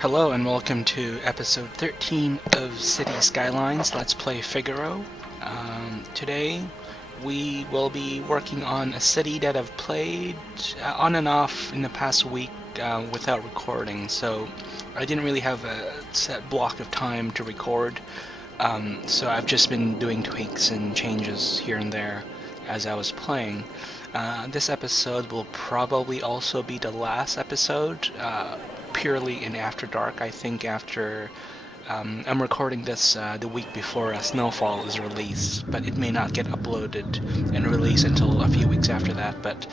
Hello and welcome to episode 13 of City Skylines. Let's play Figaro. Today we will be working on a city that I've played on and off in the past week without recording, so I didn't really have a set block of time to record. So I've just been doing tweaks and changes here and there as I was playing. This episode will probably also be the last episode, purely in After Dark. I think after I'm recording this the week before Snowfall is released, but it may not get uploaded and released until a few weeks after that. But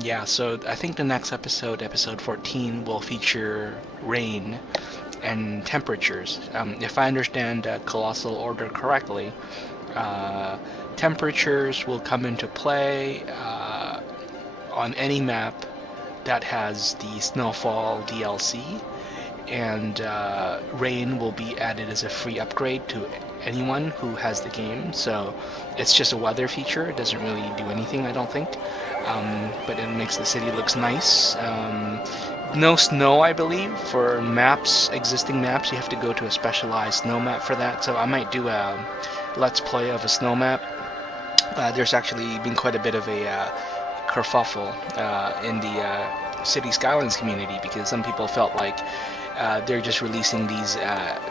yeah, so I think the next episode, episode 14, will feature rain and temperatures. If I understand Colossal Order correctly, temperatures will come into play on any map that has the Snowfall DLC, and rain will be added as a free upgrade to anyone who has the game. So it's just a weather feature. It doesn't really do anything, I don't think, but it makes the city looks nice. No snow, I believe, for maps, existing maps. You have to go to a specialized snow map for that. So I might do a let's play of a snow map. There's actually been quite a bit of a kerfuffle in the City Skylines community because some people felt like they're just releasing these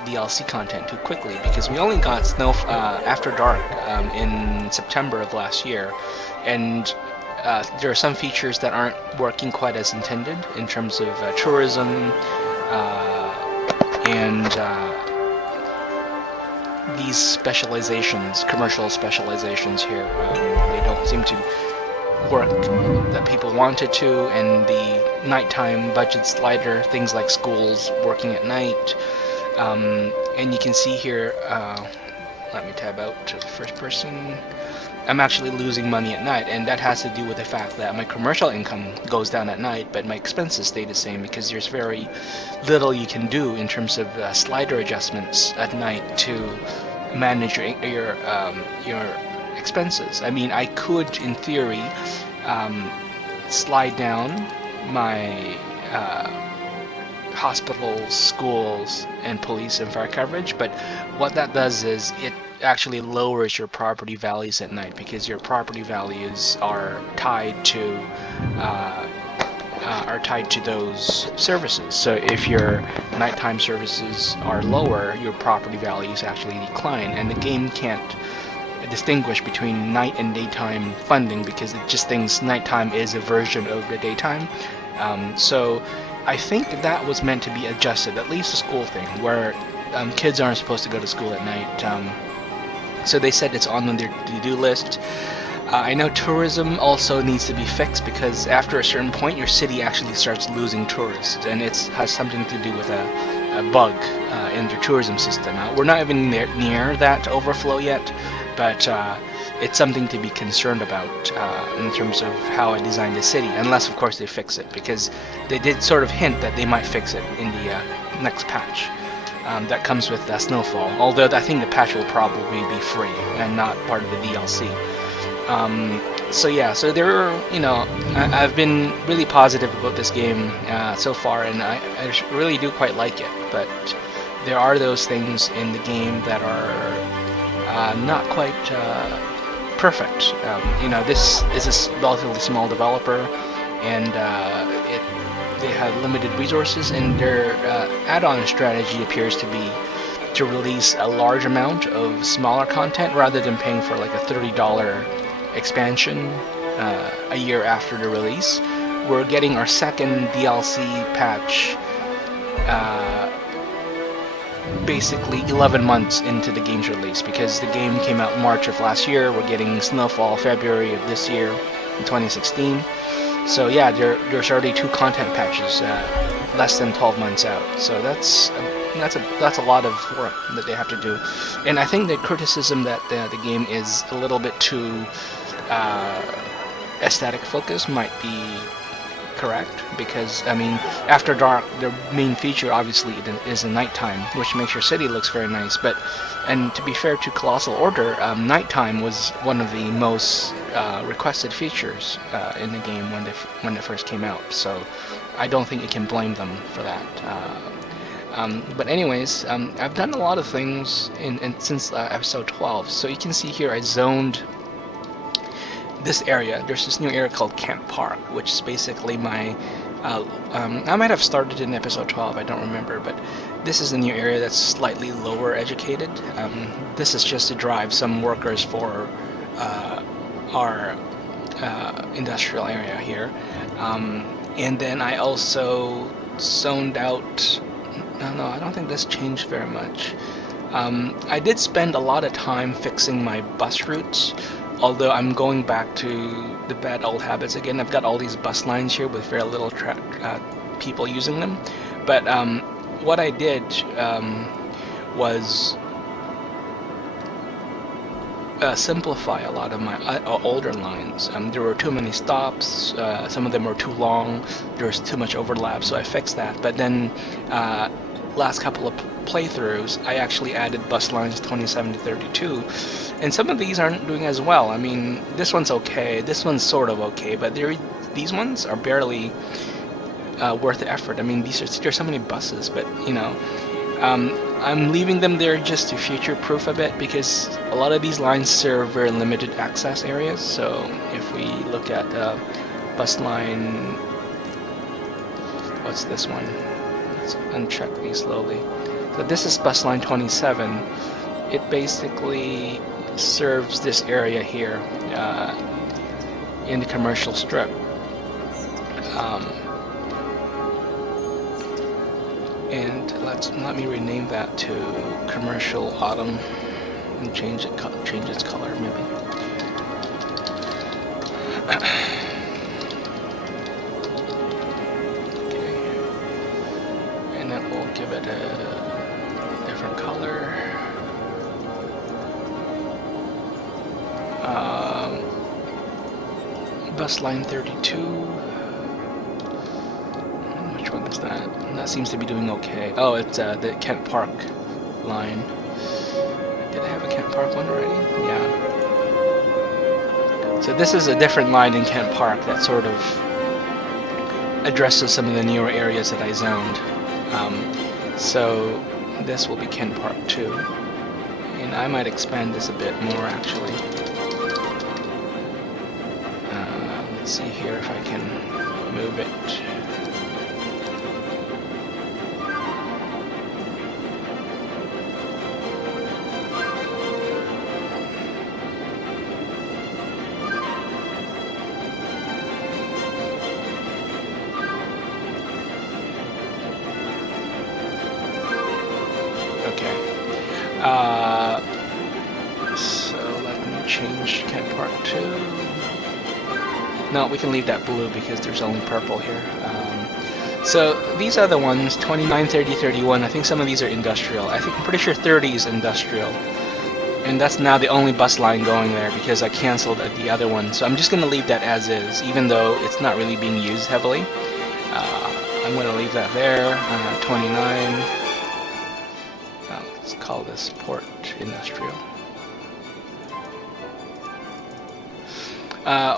DLC content too quickly, because we only got After Dark in September of last year, and there are some features that aren't working quite as intended in terms of tourism and these specializations, commercial specializations here. They don't seem to work that people wanted to, and the nighttime budget slider, things like schools working at night. And you can see here, let me tab out to the first person. I'm actually losing money at night, and that has to do with the fact that my commercial income goes down at night, but my expenses stay the same because there's very little you can do in terms of slider adjustments at night to manage your expenses. I mean, I could, in theory, slide down my hospitals, schools, and police and fire coverage, but what that does is it actually lowers your property values at night, because your property values are tied to those services. So if your nighttime services are lower, your property values actually decline, and the game can't distinguish between night and daytime funding because it just thinks nighttime is a version of the daytime. So I think that was meant to be adjusted, at least the school thing, where kids aren't supposed to go to school at night. So they said it's on their to-do list. I know tourism also needs to be fixed, because after a certain point your city actually starts losing tourists, and it has something to do with a bug in their tourism system. We're not even near that overflow yet, but it's something to be concerned about in terms of how I designed the city, unless of course they fix it, because they did sort of hint that they might fix it in the next patch. That comes with Snowfall, although I think the patch will probably be free and not part of the DLC. So yeah, so I've been really positive about this game so far, and I really do quite like it, but there are those things in the game that are not quite perfect. This is a relatively small developer, and they have limited resources, and their add-on strategy appears to be to release a large amount of smaller content rather than paying for like a $30 expansion a year after the release. We're getting our second DLC patch basically 11 months into the game's release, because the game came out in March of last year. We're getting Snowfall February of this year, in 2016. So yeah, there's already 2 content patches less than 12 months out. So that's a lot of work that they have to do. And I think the criticism that the game is a little bit too aesthetic focused might be correct, because I mean, After Dark, the main feature obviously is the nighttime, which makes your city looks very nice. And to be fair to Colossal Order, nighttime was one of the most requested features in the game when it first came out. So I don't think you can blame them for that. But anyways, I've done a lot of things since episode 12. So you can see here I zoned this area. There's this new area called Kent Park, which is basically my I might have started in episode 12, I don't remember, but this is a new area that's slightly lower educated. This is just to drive some workers for our industrial area here. And then I also zoned out, no, I don't think this changed very much. I did spend a lot of time fixing my bus routes, although I'm going back to the bad old habits again. I've got all these bus lines here with very little people using them. But what I did was simplify a lot of my older lines. There were too many stops, some of them were too long, there was too much overlap, so I fixed that. But then last couple of playthroughs, I actually added bus lines 27 to 32, and some of these aren't doing as well. I mean, this one's okay, this one's sort of okay, but these ones are barely worth the effort. I mean, there's so many buses, but you know, I'm leaving them there just to future-proof a bit, because a lot of these lines serve very limited access areas. So if we look at bus line, what's this one? Let's uncheck these slowly. So this is bus line 27. It basically serves this area here in the commercial strip. And let me rename that to Commercial Autumn and change its color maybe. Okay, and then we'll give it a different color. Bus line 32. Which one is that? That seems to be doing okay. Oh, it's the Kent Park line. Did I have a Kent Park one already? Yeah. So this is a different line in Kent Park that sort of addresses some of the newer areas that I zoned. So this will be Kent Park 2. And I might expand this a bit more actually. Let's see here if I can move it. So let me change Kent Park 2. No, we can leave that blue because there's only purple here. So these are the ones, 29, 30, 31. I think some of these are industrial. I'm pretty sure 30 is industrial. And that's now the only bus line going there because I canceled the other one. So I'm just going to leave that as is, even though it's not really being used heavily. I'm going to leave that there. 29. Let's call this Port Industrial.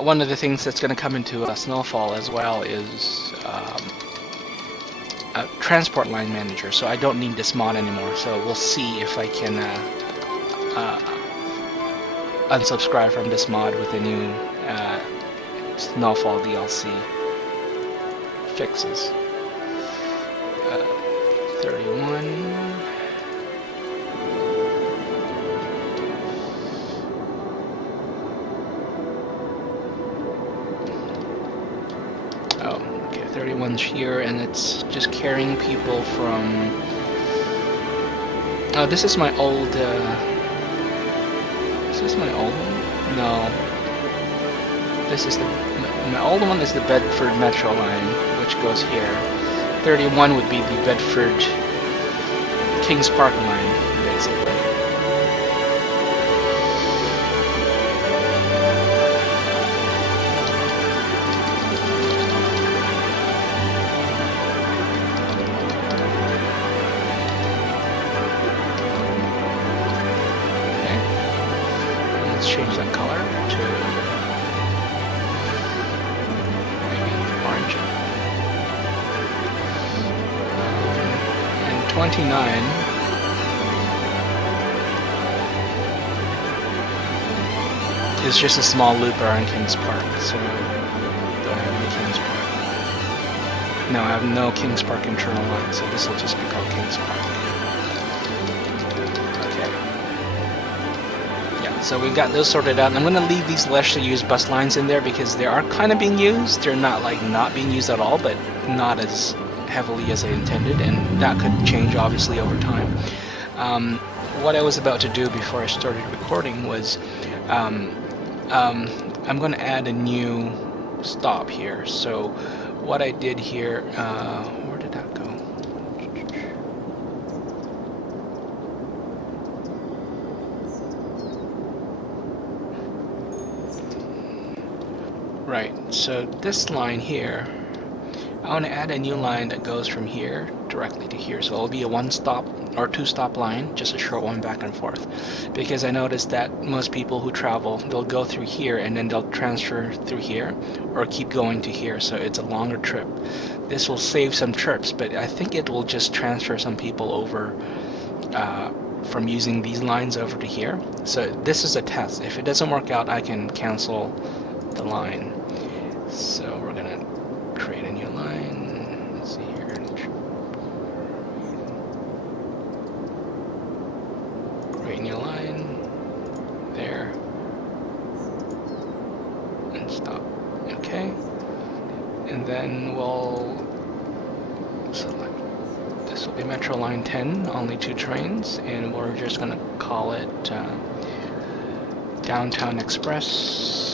One of the things that's going to come into Snowfall as well is a transport line manager, so I don't need this mod anymore. So we'll see if I can unsubscribe from this mod with the new Snowfall DLC fixes. 31. Oh, okay, 31's here, and it's just carrying people from... Oh, this is my old... Is this my old one? No. This is my old one is the Bedford Metro line, which goes here. 31 would be the Bedford Kings Park line, basically. Change that color to maybe orange. And 29 is just a small loop around Kings Park. So, do I have any Kings Park? No, I have no Kings Park internal line, so this will just be called Kings Park. Okay. Yeah, so we've got those sorted out. I'm going to leave these less used bus lines in there because they are kind of being used. They're not like not being used at all, but not as heavily as I intended, and that could change obviously over time. What I was about to do before I started recording was I'm going to add a new stop here. So what I did here, where did that go? Right, so this line here, I want to add a new line that goes from here directly to here. So it'll be a one stop or two stop line, just a short one back and forth. Because I noticed that most people who travel, they'll go through here and then they'll transfer through here or keep going to here. So it's a longer trip. This will save some trips, but I think it will just transfer some people over from using these lines over to here. So this is a test. If it doesn't work out, I can cancel the line. So we're gonna create a new line. Let's see here. Create a new line. There. And stop. Okay. And then we'll select. This will be Metro Line 10, only 2 trains, and we're just gonna call it Downtown Express.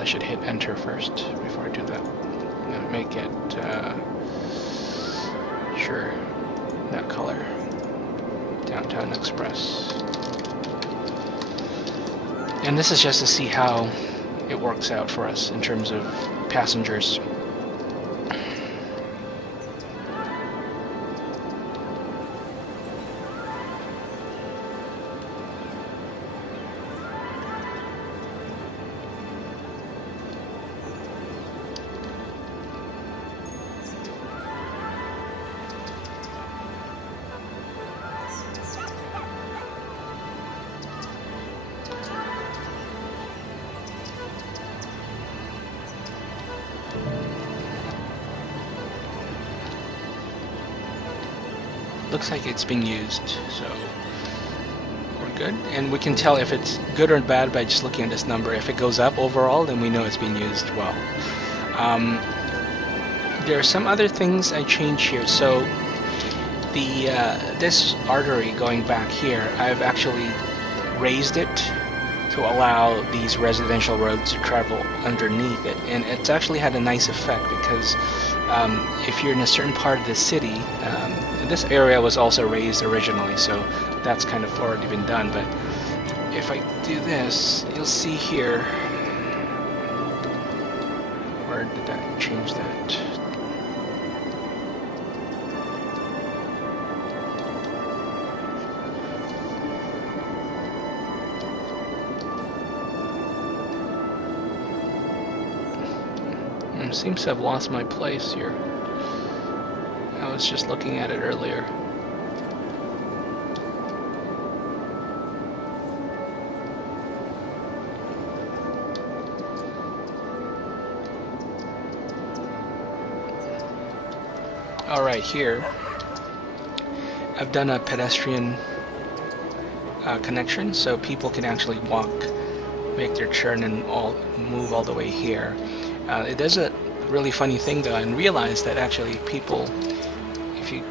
I should hit enter first before I do that. I'm gonna make it sure that color, Downtown Express. And this is just to see how it works out for us in terms of passengers. Looks like it's being used, so we're good. And we can tell if it's good or bad by just looking at this number. If it goes up overall, then we know it's being used well. There are some other things I changed here. So the this artery going back here, I've actually raised it to allow these residential roads to travel underneath it, and it's actually had a nice effect because if you're in a certain part of the city, this area was also raised originally, so that's kind of already been done. But if I do this, you'll see here, where did that change that? Seems to have lost my place here. I was just looking at it earlier. Alright, here I've done a pedestrian connection, so people can actually walk, make their turn, and move all the way here. It does a really funny thing though, and realize that actually people,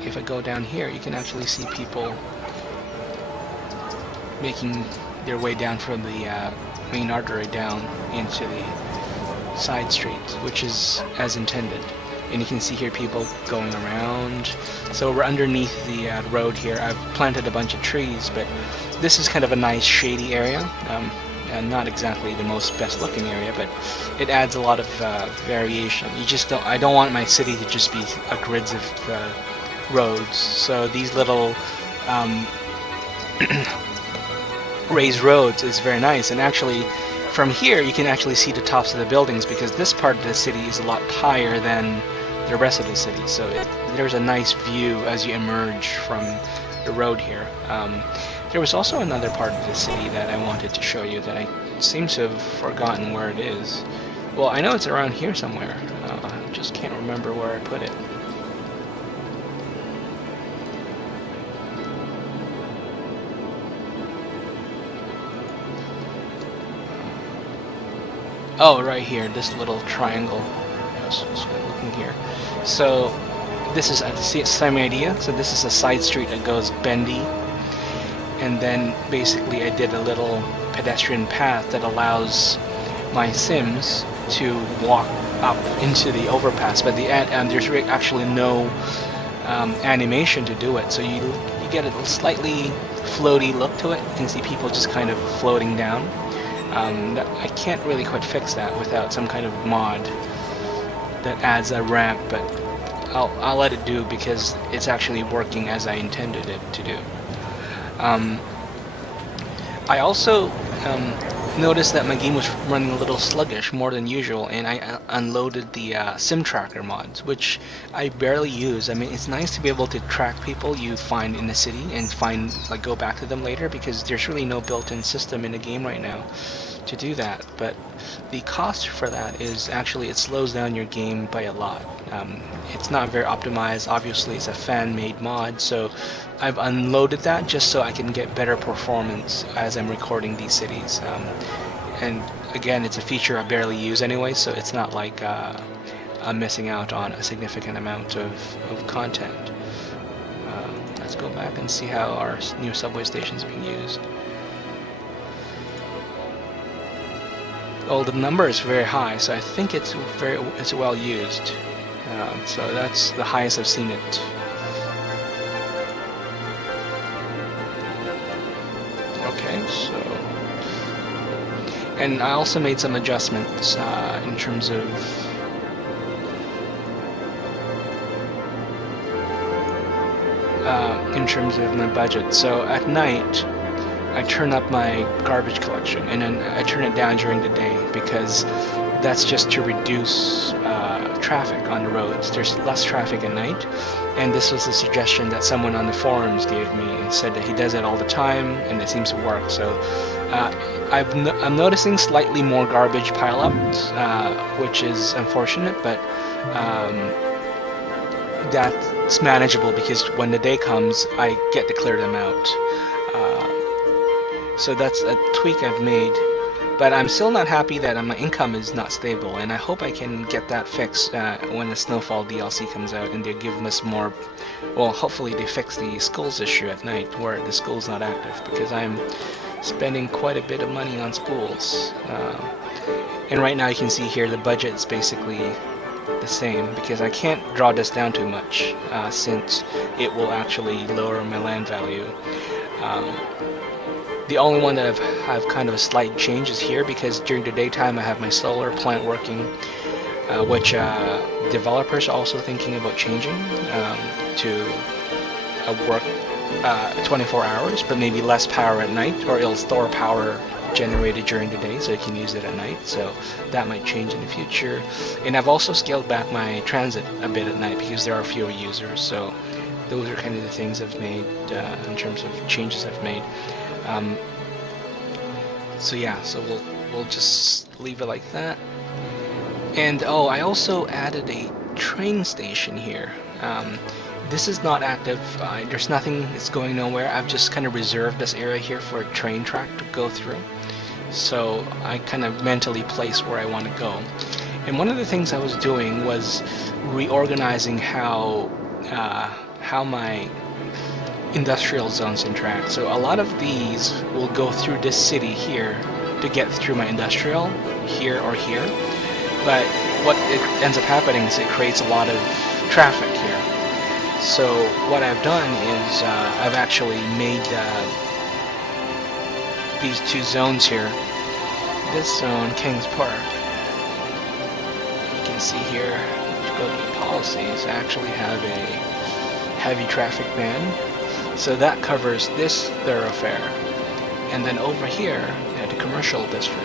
if I go down here, you can actually see people making their way down from the main artery down into the side streets, which is as intended. And you can see here people going around. So we're underneath the road here. I've planted a bunch of trees, but this is kind of a nice shady area. And not exactly the most best looking area, but it adds a lot of variation. I don't want my city to just be a grids of roads. So these little raised roads is very nice. And actually, from here you can actually see the tops of the buildings because this part of the city is a lot higher than the rest of the city. So there's a nice view as you emerge from the road here. There was also another part of the city that I wanted to show you that I seem to have forgotten where it is. Well, I know it's around here somewhere. Just can't remember where I put it. Oh, right here, this little triangle. Yes, looking here. So this is the same idea. So this is a side street that goes bendy, and then basically I did a little pedestrian path that allows my Sims to walk up into the overpass, but there's actually no animation to do it, so you get a slightly floaty look to it. You can see people just kind of floating down. I can't really quite fix that without some kind of mod that adds a ramp, but I'll let it do because it's actually working as I intended it to do. I also noticed that my game was running a little sluggish, more than usual, and I unloaded the sim tracker mods, which I barely use. I mean, it's nice to be able to track people you find in the city and go back to them later, because there's really no built-in system in the game right now to do that. But the cost for that is actually it slows down your game by a lot. It's not very optimized. Obviously, it's a fan-made mod, so I've unloaded that just so I can get better performance as I'm recording these cities. And again, it's a feature I barely use anyway, so it's not like I'm missing out on a significant amount of content. Let's go back and see how our new subway station is being used. Oh, the number is very high, so I think it's well used. So that's the highest I've seen it. Okay, so, and I also made some adjustments in terms of my budget. So at night, I turn up my garbage collection, and then I turn it down during the day because that's just to reduce traffic on the roads. There's less traffic at night, and this was a suggestion that someone on the forums gave me and said that he does it all the time and it seems to work. So I'm noticing slightly more garbage pileups, which is unfortunate, but that's manageable because when the day comes, I get to clear them out. So that's a tweak I've made, but I'm still not happy that my income is not stable, and I hope I can get that fixed when the Snowfall DLC comes out and they give us more. Well, hopefully they fix the schools issue at night where the school's not active, because I'm spending quite a bit of money on schools. And right now you can see here the budget is basically the same because I can't draw this down too much since it will actually lower my land value. The only one that I've kind of a slight change is here, because during the daytime I have my solar plant working, which developers are also thinking about changing to work 24 hours, but maybe less power at night, or it'll store power generated during the day so you can use it at night. So that might change in the future. And I've also scaled back my transit a bit at night because there are fewer users. So those are kind of the things I've made in terms of changes I've made. So yeah, so we'll just leave it like that. And oh, I also added a train station here. This is not active. There's nothing. It's going nowhere. I've just kind of reserved this area here for a train track to go through. So I kind of mentally place where I want to go. And one of the things I was doing was reorganizing how my industrial zones interact. So a lot of these will go through this city here to get through my industrial here or here. But what it ends up happening is it creates a lot of traffic here. So what I've done is I've actually made these two zones here. This zone, Kings Park, you can see here, if you go to policies, I actually have a heavy traffic ban. So that covers this thoroughfare. And then over here, the commercial district,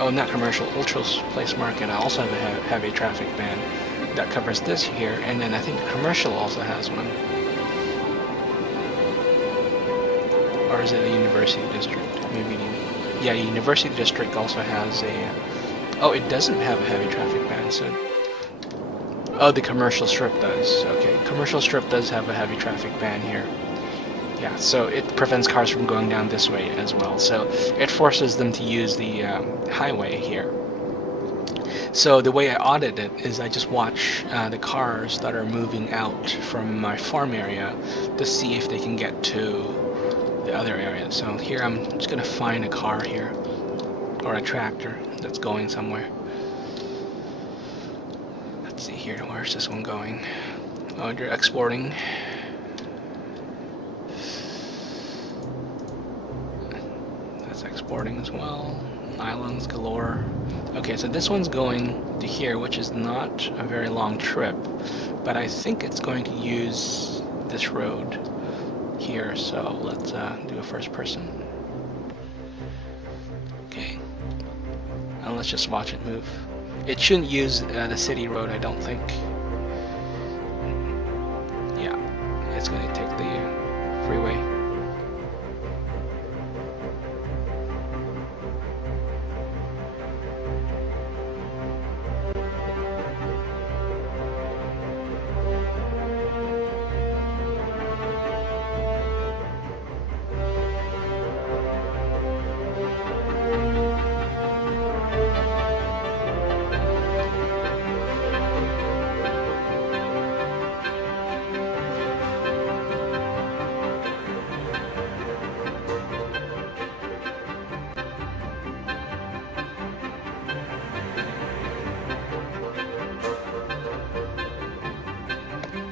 Oh, not commercial, Ultra Place Market. I also have a heavy traffic ban that covers this here, and then I think commercial also has one. Or is it the University District? Maybe. Yeah, University District also has a. Oh, it doesn't have a heavy traffic ban, so. Oh, the commercial strip does. Okay, commercial strip does have a heavy traffic ban here. Yeah, so it prevents cars from going down this way as well. So it forces them to use the highway here. So the way I audit it is I just watch the cars that are moving out from my farm area to see if they can get to the other area. So here I'm just going to find a car here, or a tractor that's going somewhere. Let's see here, where's this one going? Oh, they're exporting. That's exporting as well. Islands galore. Okay, so this one's going to here, which is not a very long trip, but I think it's going to use this road here, so let's do a first person. Okay, and let's just watch it move. It shouldn't use the city road, I don't think. Yeah, it's going to take the freeway.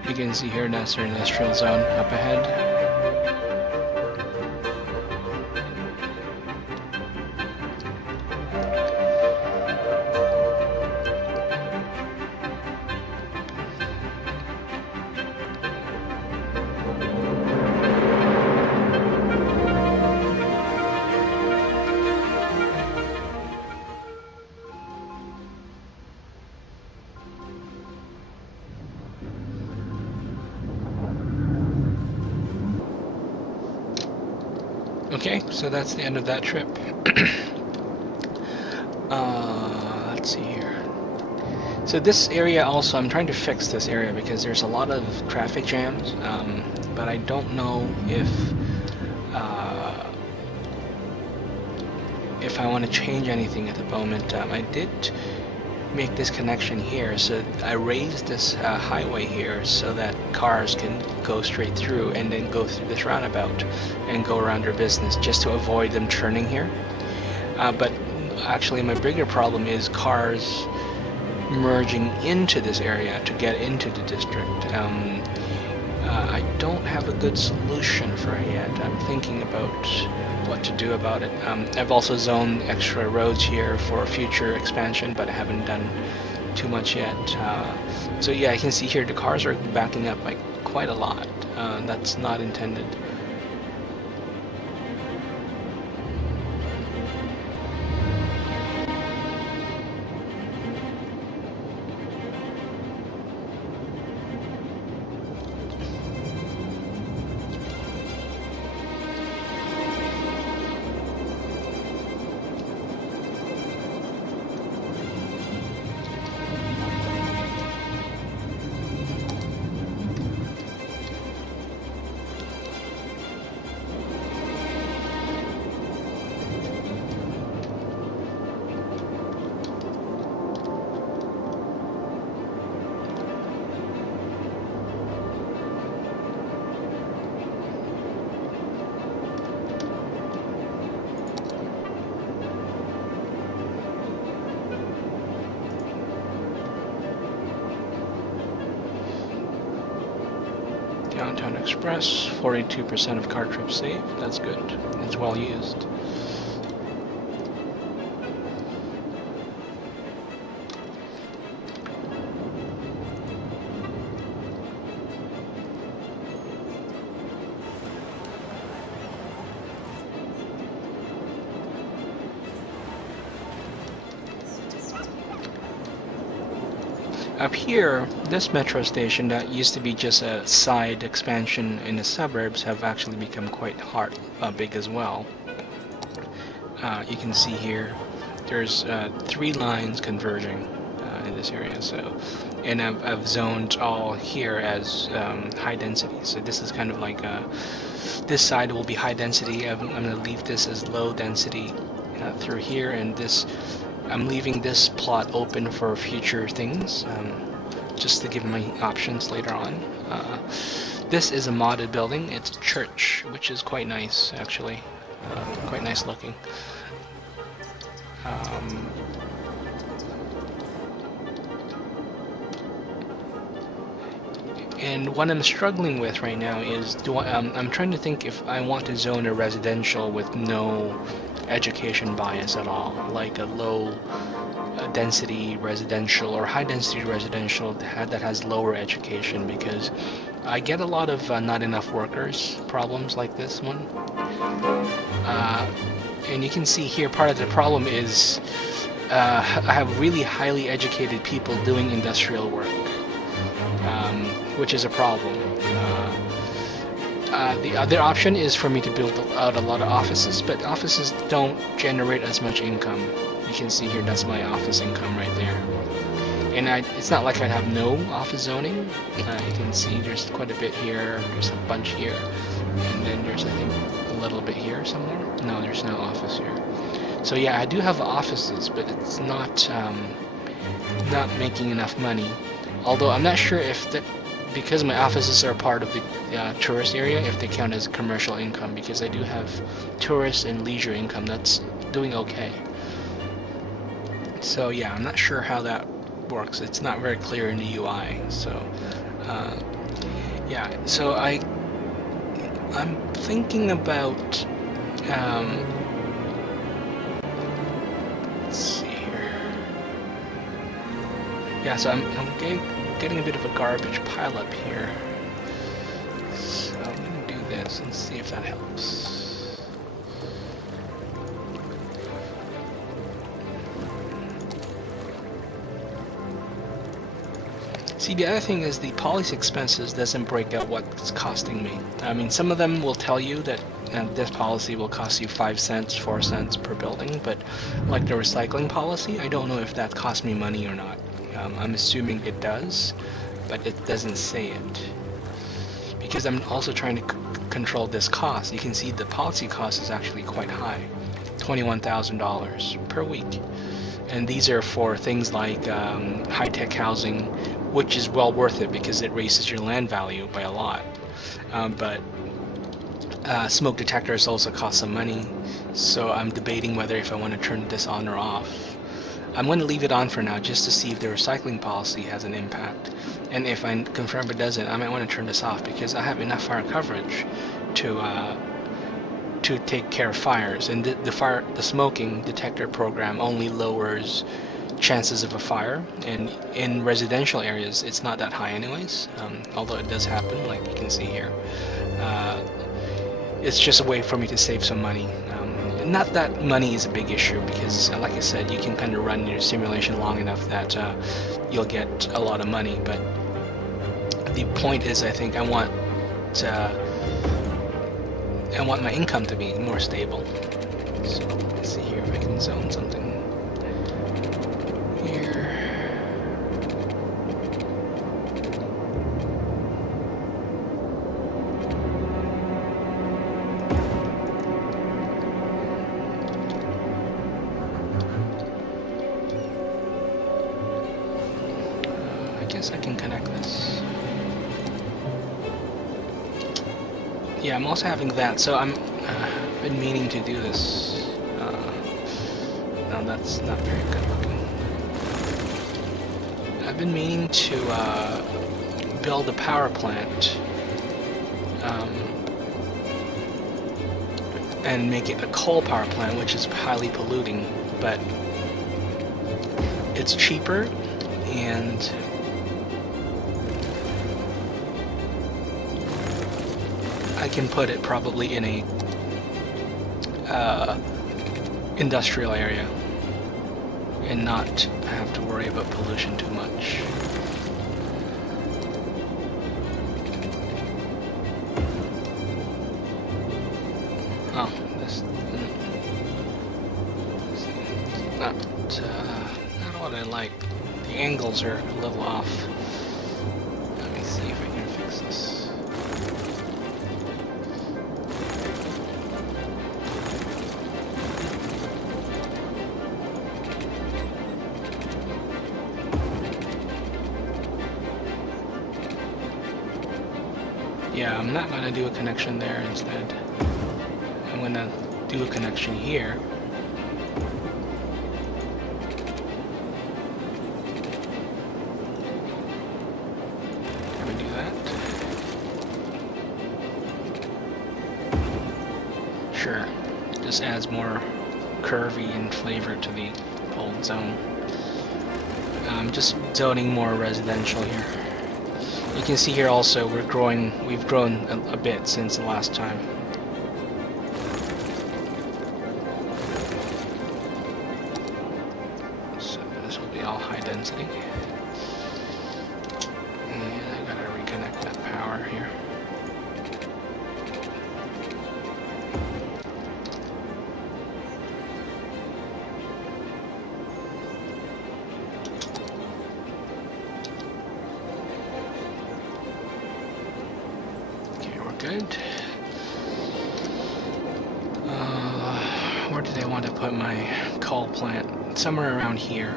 You can see here that's our industrial zone up ahead. Okay, so that's the end of that trip. Let's see here. So this area also, I'm trying to fix this area because there's a lot of traffic jams, but I don't know if I want to change anything at the moment. I did make this connection here, so I raised this highway here so that cars can go straight through and then go through this roundabout and go around their business just to avoid them turning here. But actually my bigger problem is cars merging into this area to get into the district. I don't have a good solution for it yet. I'm thinking about what to do about it. I've also zoned extra roads here for future expansion, but I haven't done too much yet. So yeah, I can see here the cars are backing up by quite a lot. That's not intended. Downtown Express, 42% of car trips saved. That's good. It's well used. Up here, this metro station that used to be just a side expansion in the suburbs have actually become quite big as well. You can see here, there's 3 lines converging in this area. So, and I've zoned all here as high density. So this is kind of like this side will be high density. I'm going to leave this as low density through here, and this I'm leaving this plot open for future things, just to give my options later on. This is a modded building. It's a church, which is quite nice actually, quite nice looking. And what I'm struggling with right now is, I'm trying to think if I want to zone a residential with no education bias at all, like a low density residential or high density residential that has lower education, because I get a lot of not enough workers problems like this one. And you can see here part of the problem is I have really highly educated people doing industrial work, which is a problem. The other option is for me to build out a lot of offices, but offices don't generate as much income. You can see here, that's my office income right there. And it's not like I have no office zoning. You can see there's quite a bit here, there's a bunch here, and then there's, I think, a little bit here somewhere. No, there's no office here. So yeah, I do have offices, but it's not making enough money. Although I'm not sure if because my offices are part of the tourist area, if they count as commercial income, because I do have tourist and leisure income that's doing okay. So yeah, I'm not sure how that works. It's not very clear in the UI. So yeah, so I'm thinking about let's see here. Yeah, so I'm getting a bit of a garbage pile up here. So I'm gonna do this and see if that helps. See, the other thing is the policy expenses doesn't break out what it's costing me. I mean, some of them will tell you that this policy will cost you 5 cents, 4 cents per building, but like the recycling policy, I don't know if that costs me money or not. I'm assuming it does, but it doesn't say it. Because I'm also trying to control this cost. You can see the policy cost is actually quite high, $21,000 per week. And these are for things like high-tech housing, which is well worth it because it raises your land value by a lot. But smoke detectors also cost some money, so I'm debating whether if I want to turn this on or off. I'm going to leave it on for now just to see if the recycling policy has an impact. And if I confirm it doesn't, I might want to turn this off because I have enough fire coverage to take care of fires. And the smoking detector program only lowers chances of a fire, and in residential areas it's not that high anyways, although it does happen, like you can see here. It's just a way for me to save some money. Not that money is a big issue because, like I said, you can kind of run your simulation long enough that you'll get a lot of money, but the point is, I think I want my income to be more stable. So let's see here if I can zone something here. I guess I can connect this. Yeah, I'm also having that, so I've been meaning to do this. No, that's not very good looking. I've been meaning to build a power plant and make it a coal power plant, which is highly polluting, but it's cheaper and I can put it probably in a industrial area and not have to worry about pollution too much. Oh, this not what I like. The angles are a little off. Let me see if I can fix this. Yeah, I'm not going to do a connection there instead. I'm going to do a connection here. Can we do that? Sure. Just adds more curvy and flavor to the whole zone. I'm just zoning more residential here. You can see here also we've grown a bit since the last time. So this will be all high density. And I gotta reconnect that power here. Good. Where did I want to put my coal plant? Somewhere around here.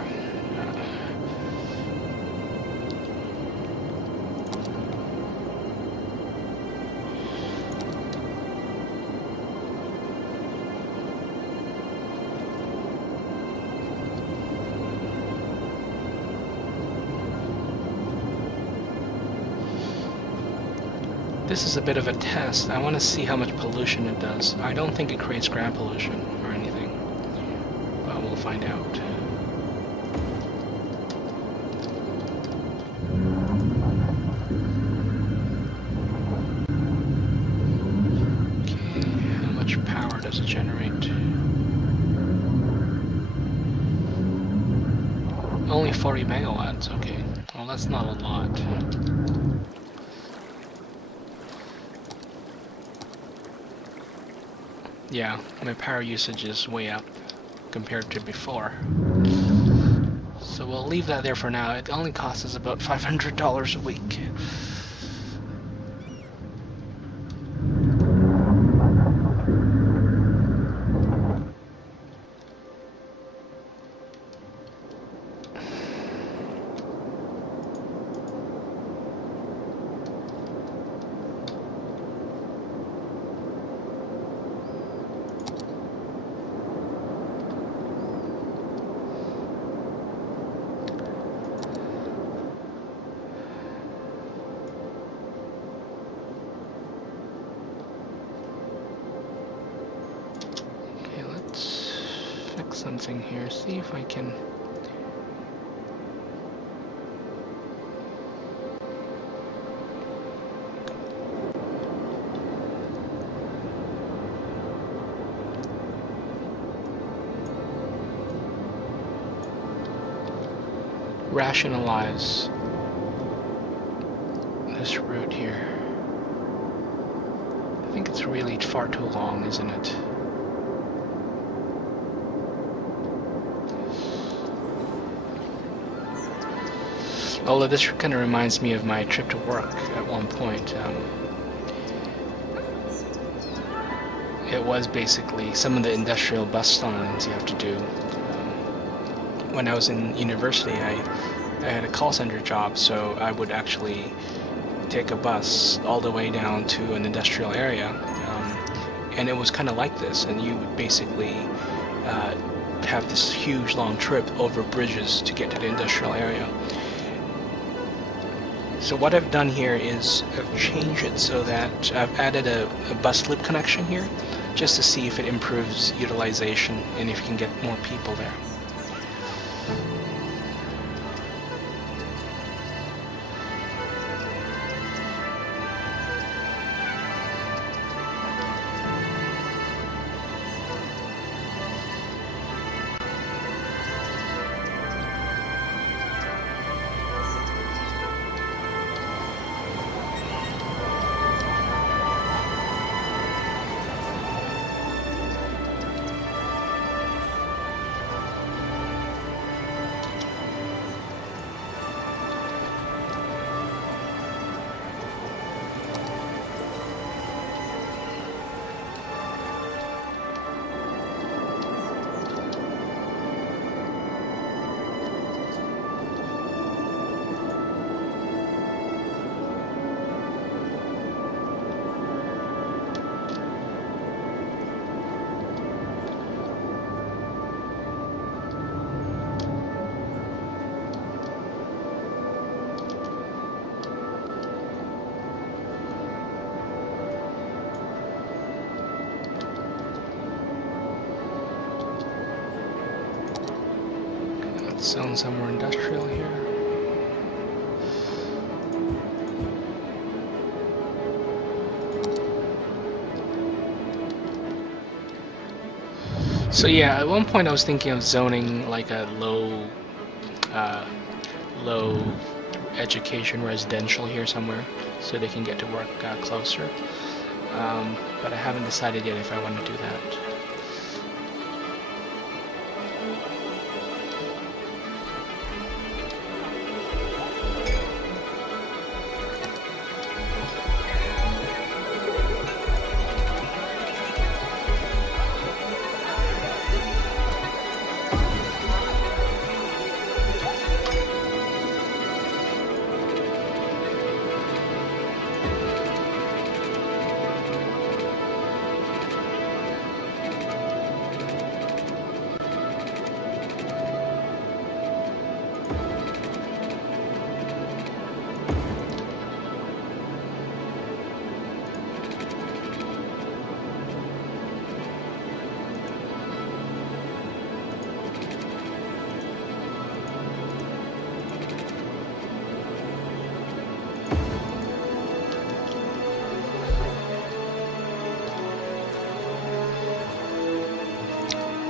This is a bit of a test. I want to see how much pollution it does. I don't think it creates ground pollution or anything, but we'll find out. Okay, how much power does it generate? Only 40 megawatts, okay. Well, that's not a lot. Yeah, my power usage is way up compared to before. So we'll leave that there for now. It only costs us about $500 a week. Something here, see if I can rationalize this route here. I think it's really far too long, isn't it? Although this kind of reminds me of my trip to work at one point. It was basically some of the industrial bus lines you have to do. When I was in university, I had a call center job, so I would actually take a bus all the way down to an industrial area. And it was kind of like this, and you would basically have this huge long trip over bridges to get to the industrial area. So what I've done here is I've changed it so that I've added a bus loop connection here just to see if it improves utilization and if you can get more people there. Zone some more industrial here. So yeah, at one point I was thinking of zoning like a low education residential here somewhere, so they can get to work closer. But I haven't decided yet if I want to do that.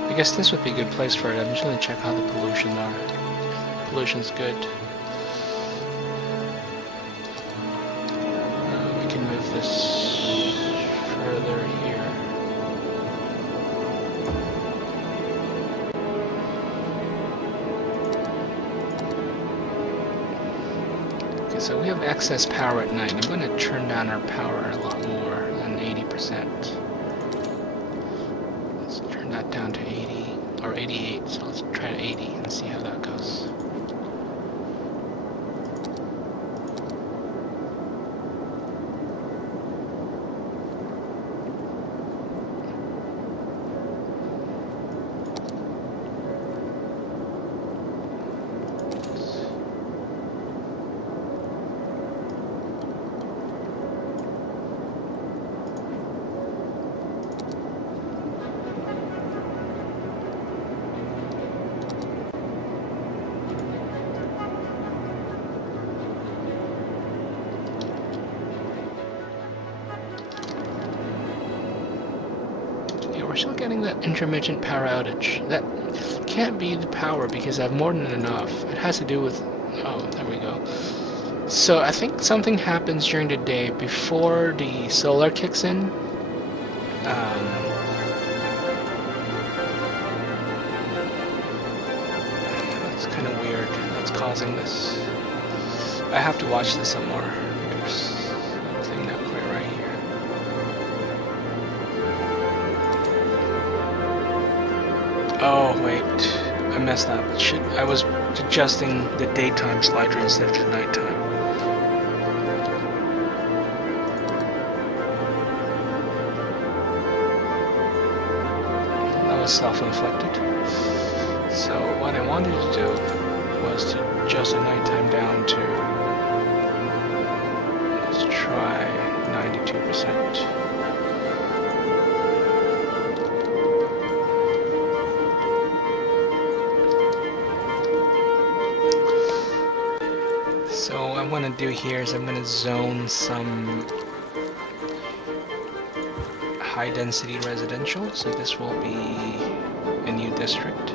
I guess this would be a good place for it. I'm just going to check how the pollution are. Pollution's good. We can move this further here. Okay, so we have excess power at night. I'm going to turn down our power a lot more than 80%. Down to 80 or 88, so let's try 80 and see how that goes. We're still getting that intermittent power outage. That can't be the power because I have more than enough. It has to do with... oh, there we go. So I think something happens during the day before the solar kicks in. That's kind of weird. That's causing this. I have to watch this some more. There's something not quite right here. Oh wait, I messed up. I was adjusting the daytime slider instead of the nighttime. That was self-inflicted. So what I wanted to do was to adjust the nighttime down to, let's try 92%. So what I'm going to do here is I'm going to zone some high density residential, so this will be a new district.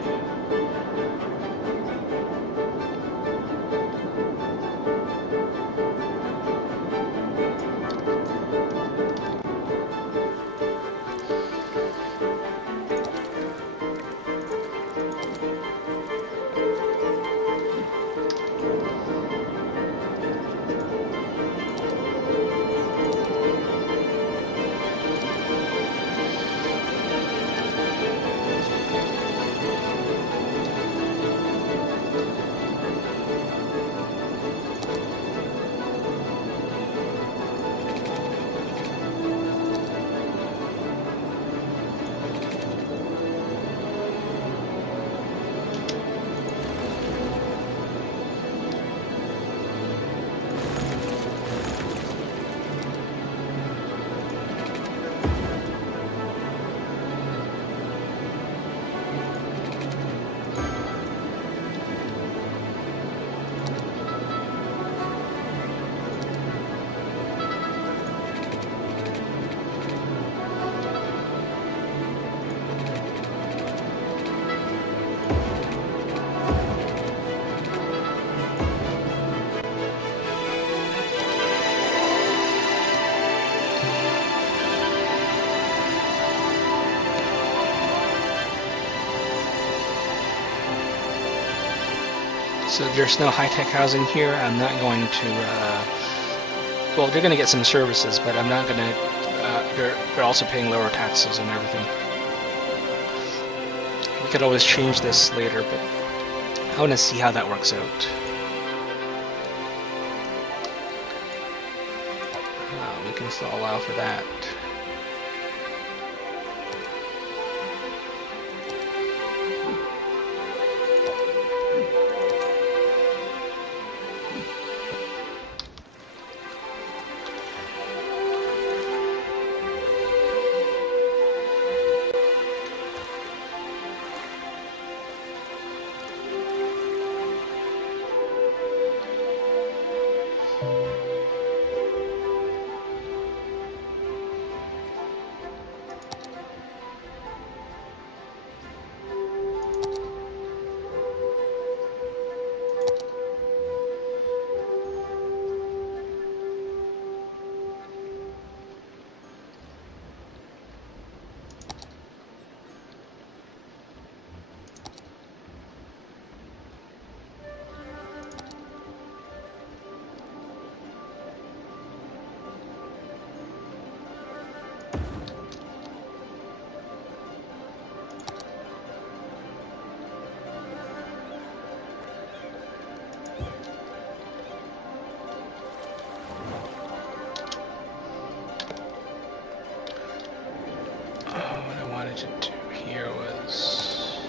So there's no high-tech housing here. I'm not going to. Well, they're going to get some services, but I'm not going to. They're also paying lower taxes and everything. We could always change this later, but I want to see how that works out. We can still allow for that. To do here was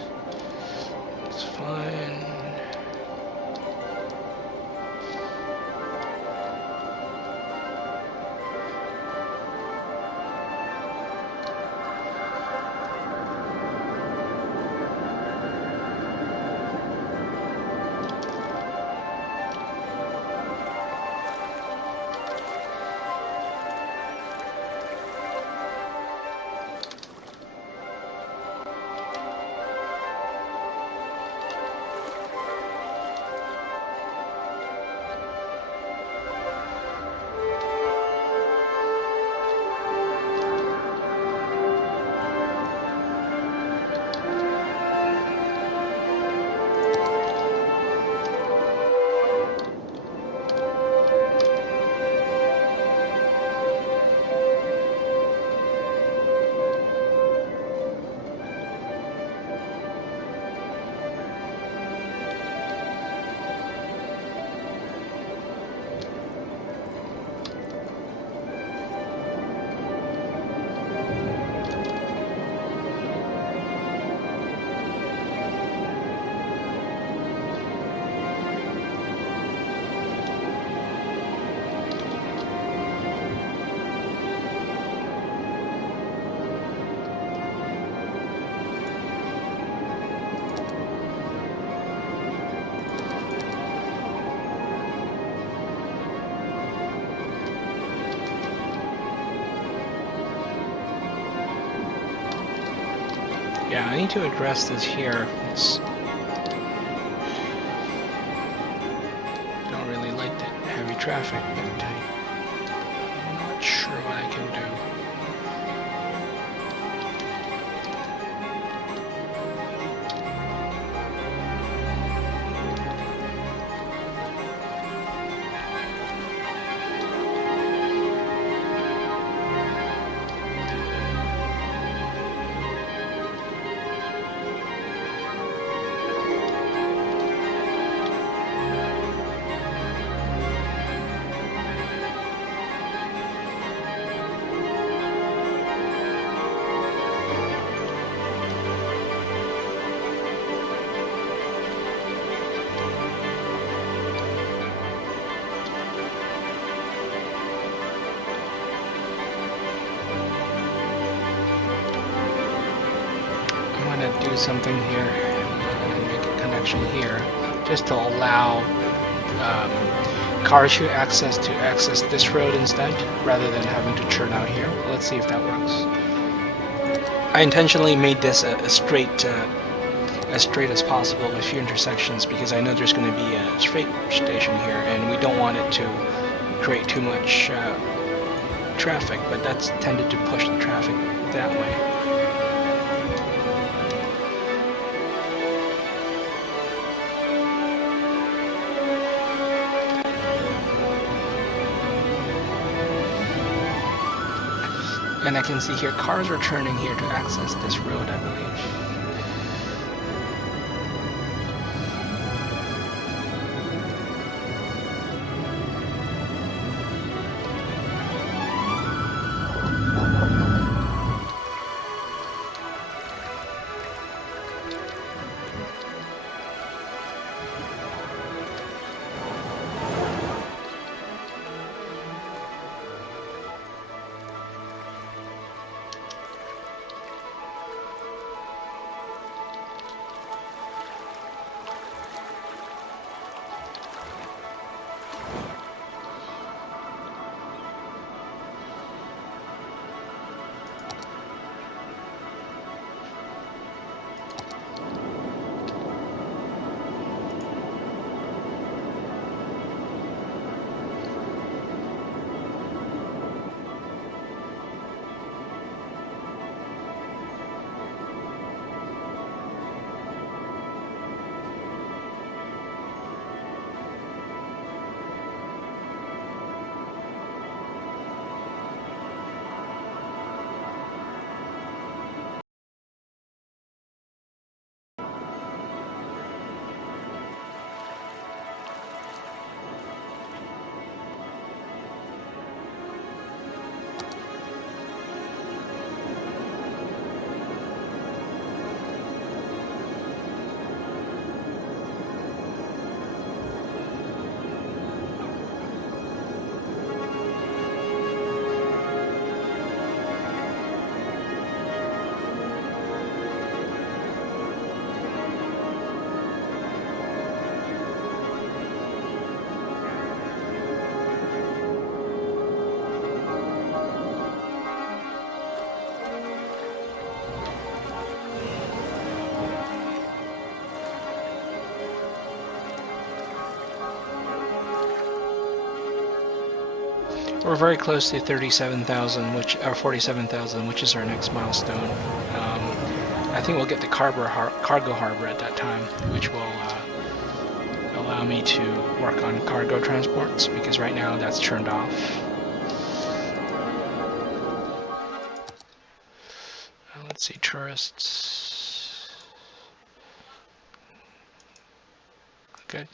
it's fine. Yeah, I need to address this here. Don't really like the heavy traffic, but I'm not sure what I can do. Do something here and make a connection here just to allow cars who access this road instead rather than having to churn out here. Let's see if that works. I intentionally made this as straight as possible with few intersections because I know there's going to be a freight station here and we don't want it to create too much traffic, but that's tended to push the traffic that way. And I can see here cars are turning here to access this road, I believe. We're very close to 37,000, or 47,000, which is our next milestone. I think we'll get the cargo harbor at that time, which will allow me to work on cargo transports, because right now that's turned off. Let's see, tourists. Good.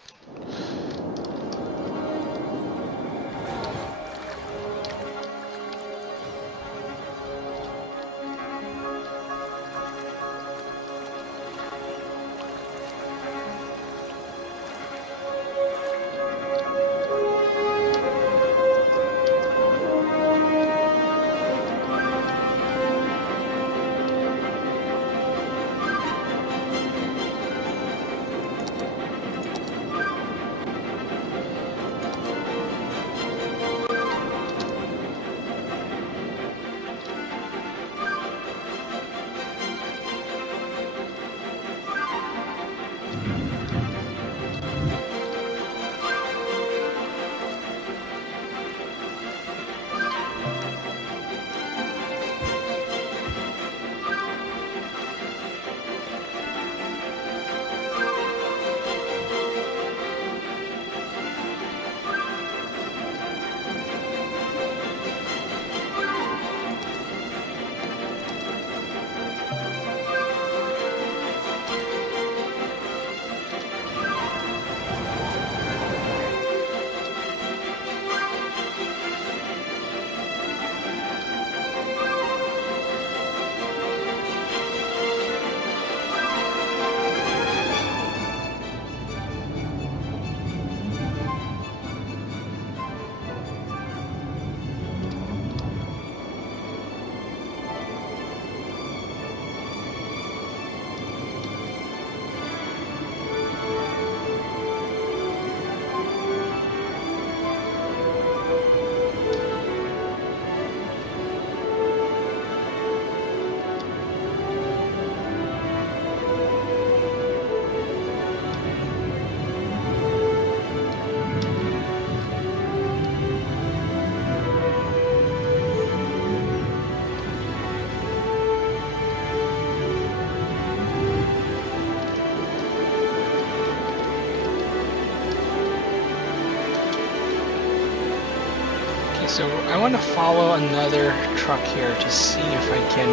So I want to follow another truck here to see if I can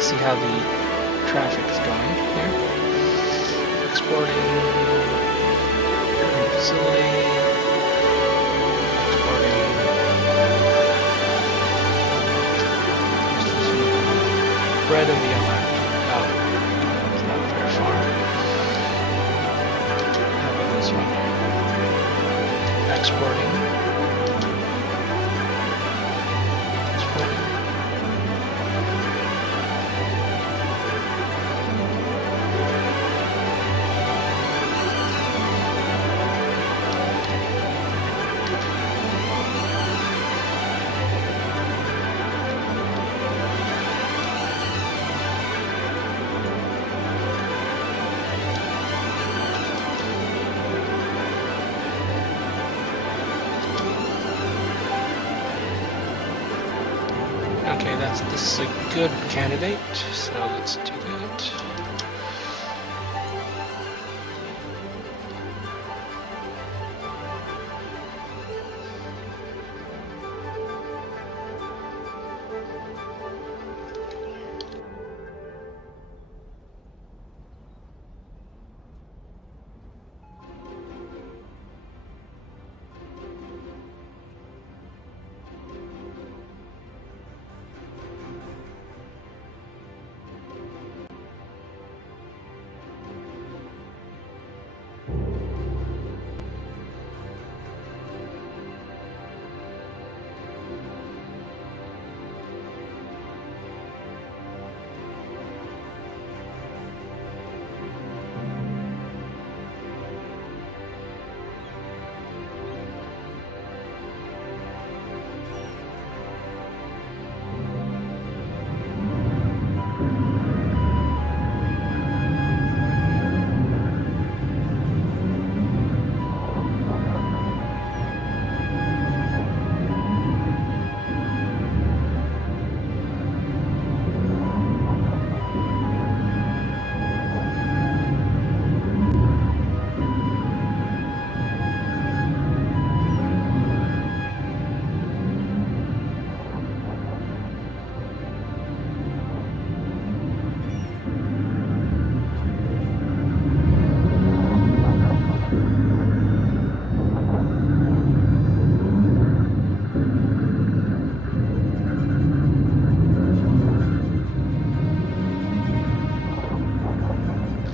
see how the traffic is going here. Exporting facility. Exporting. Red of the alert. Oh, it's not very far. How about this one here? Exporting. Okay, this is a good candidate, so let's do that.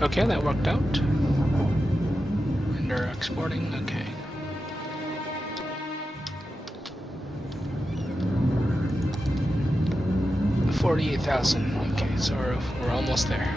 Okay, that worked out. And they're exporting, okay. $48,000, okay, so we're almost there.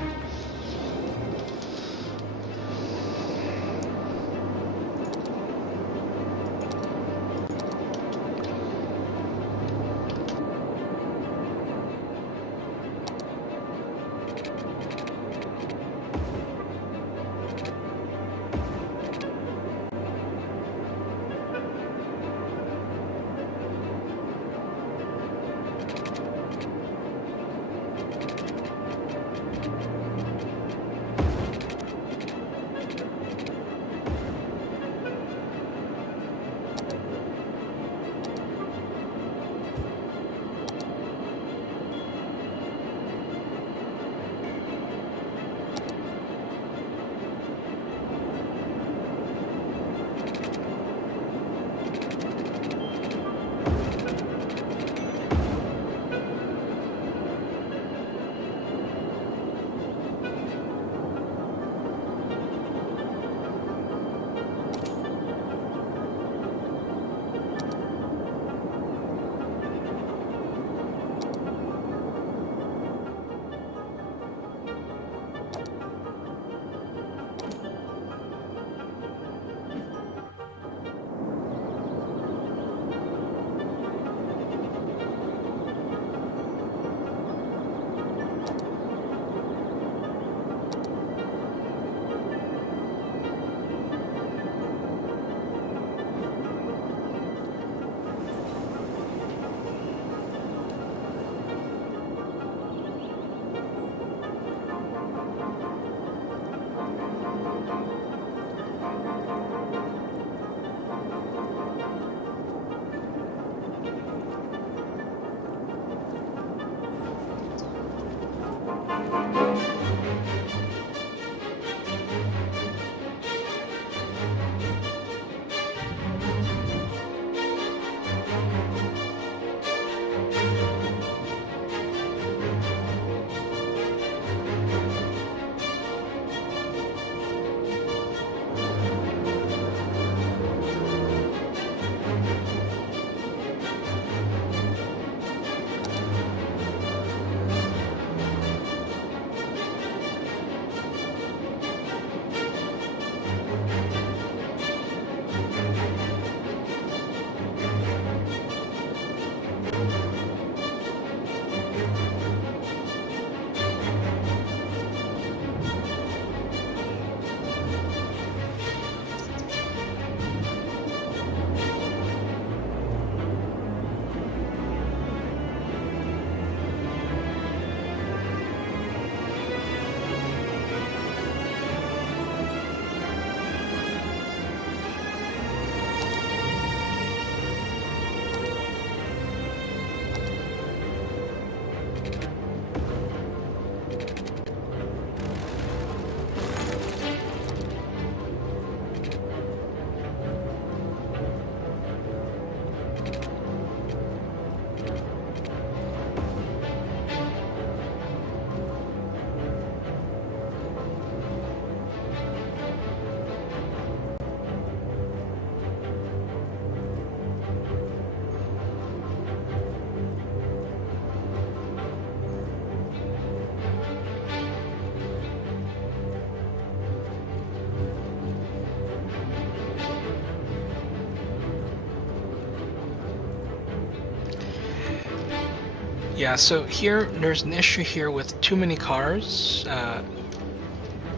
Yeah, so here, there's an issue here with too many cars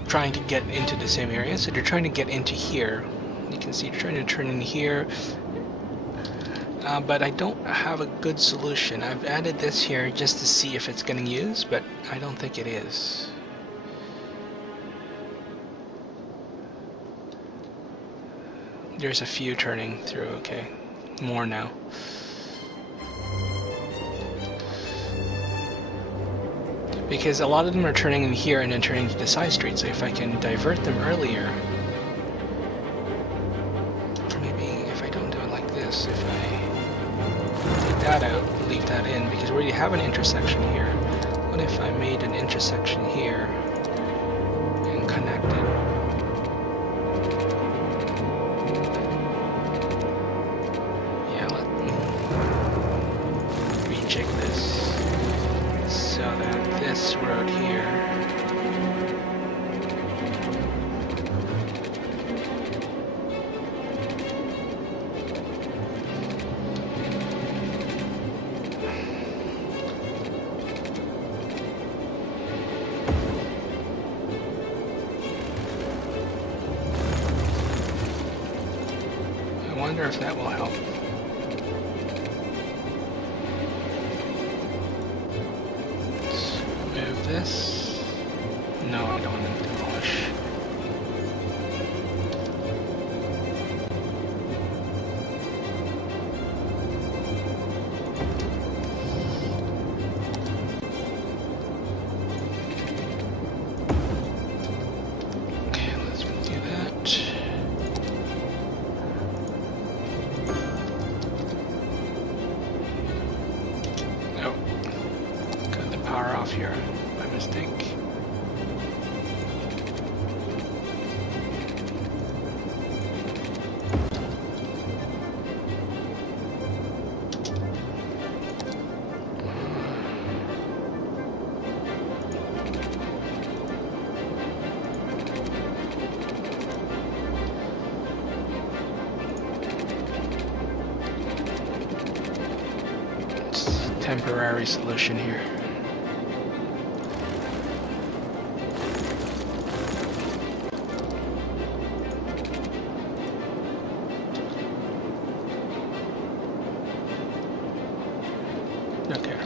trying to get into the same area. So they're trying to get into here. You can see they're trying to turn in here. But I don't have a good solution. I've added this here just to see if it's getting used, but I don't think it is. There's a few turning through, okay. More now. Because a lot of them are turning in here and then turning to the side street, so if I can divert them earlier... Maybe if I don't do it like this, if I take that out, leave that in, because we already have an intersection here. What if I made an intersection here and connected? Yeah, let me rejig this so that this road here I wonder if that will help. Let's move this. No, I don't want to demolish. Okay, let's do that. Power off here by mistake. It's a temporary solution here. Okay.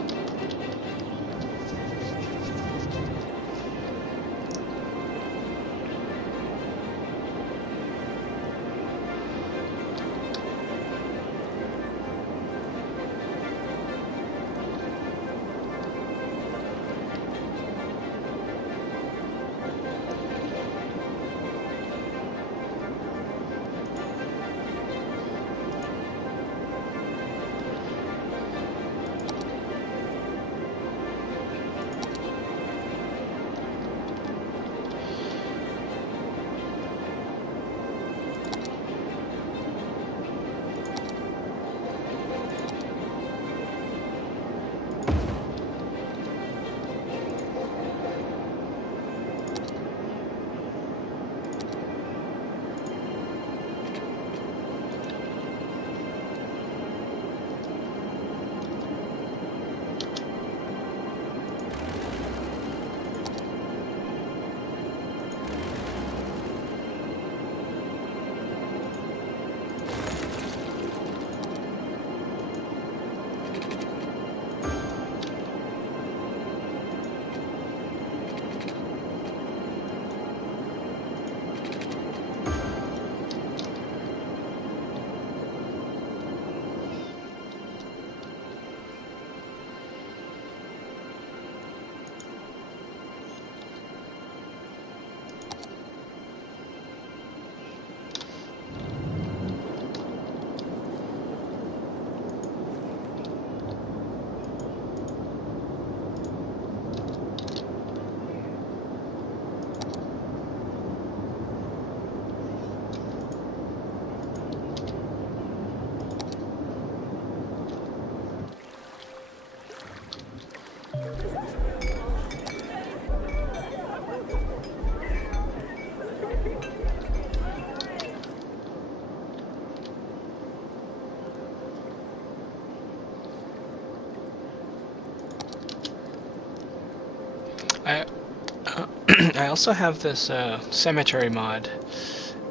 I also have this cemetery mod.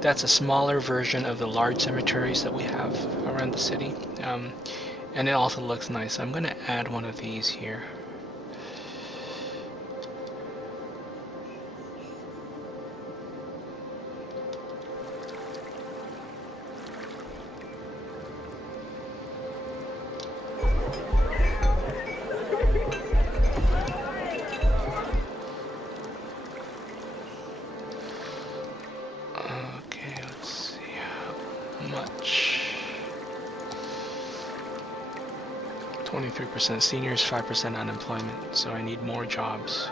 That's a smaller version of the large cemeteries that we have around the city. And it also looks nice. I'm going to add one of these here. Okay, let's see how much. 23% seniors, 5% unemployment, so I need more jobs.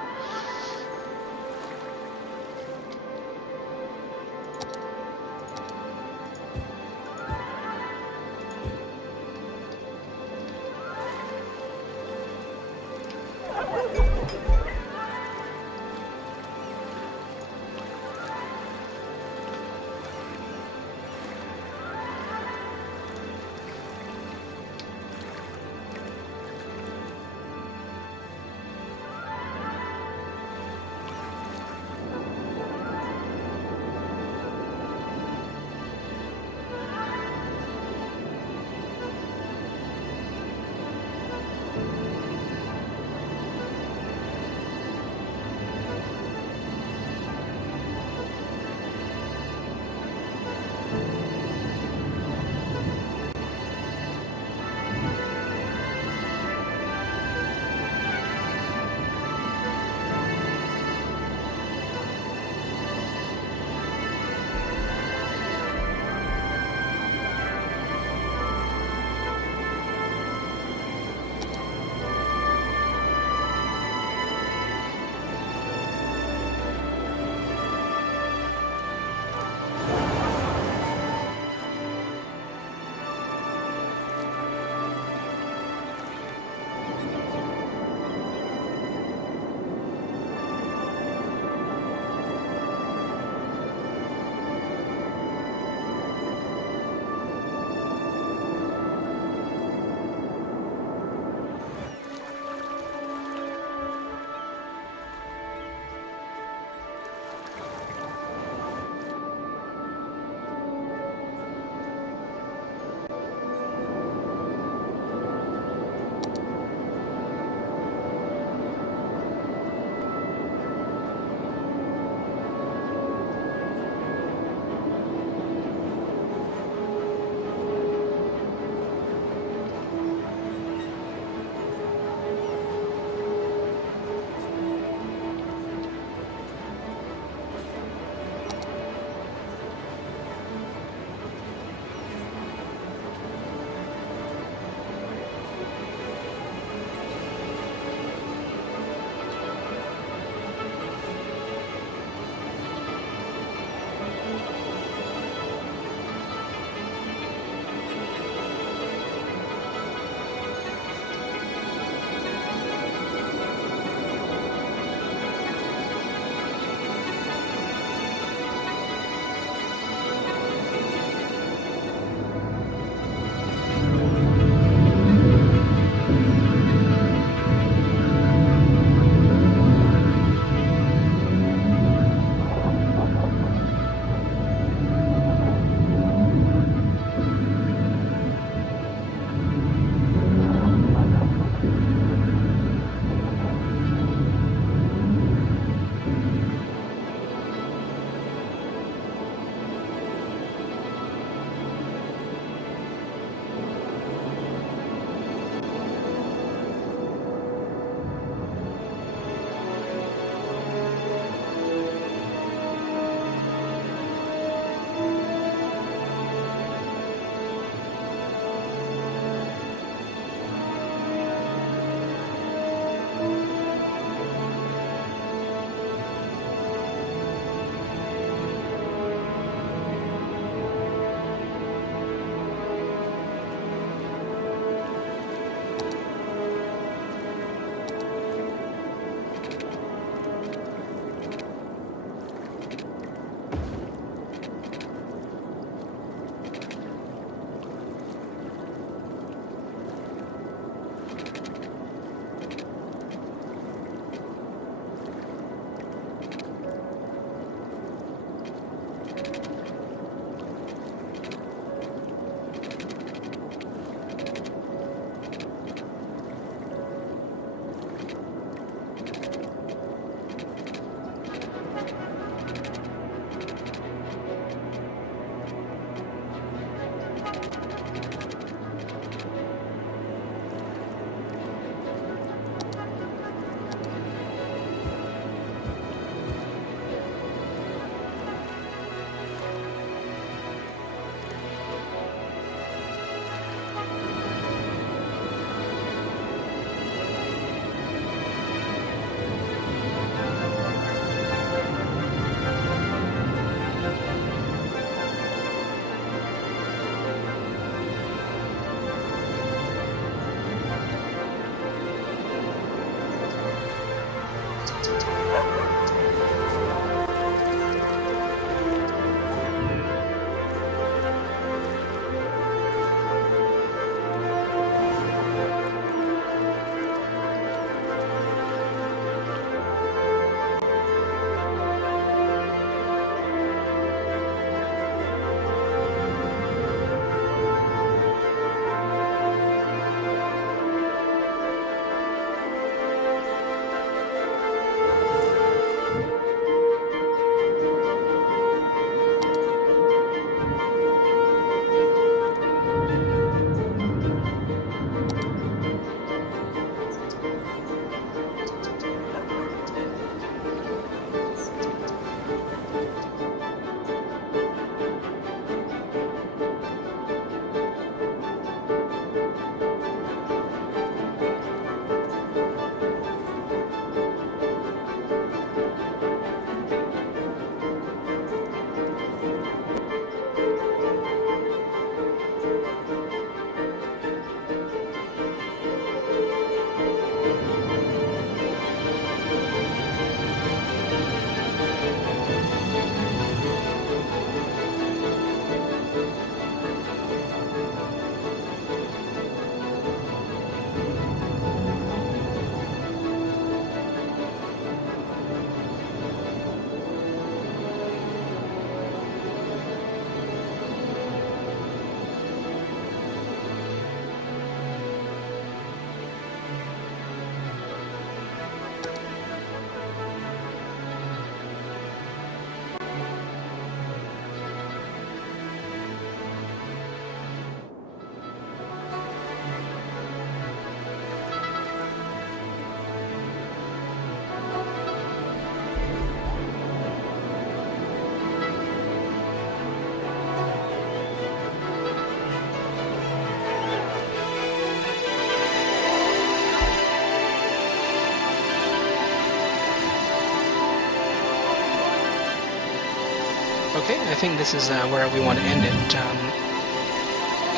Okay, I think this is where we want to end it.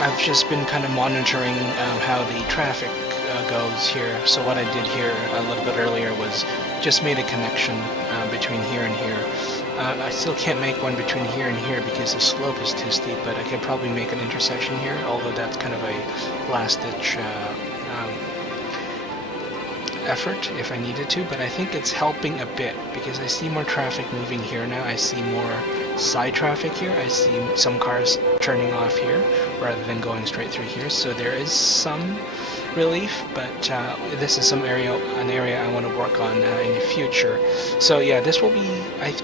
I've just been kind of monitoring how the traffic goes here. So what I did here a little bit earlier was just made a connection between here and here. I still can't make one between here and here because the slope is too steep, but I could probably make an intersection here, although that's kind of a last-ditch effort if I needed to, but I think it's helping a bit because I see more traffic moving here now. I see more side traffic here. I see some cars turning off here rather than going straight through here, so there is some relief, but this is an area I want to work on in the future. So yeah, this will be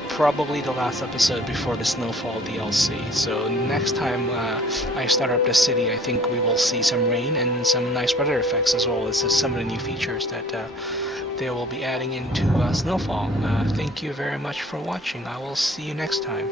probably the last episode before the Snowfall DLC. So next time I start up the city, I think we will see some rain and some nice weather effects, as well as some of the new features that they will be adding into Snowfall. Thank you very much for watching. I will see you next time.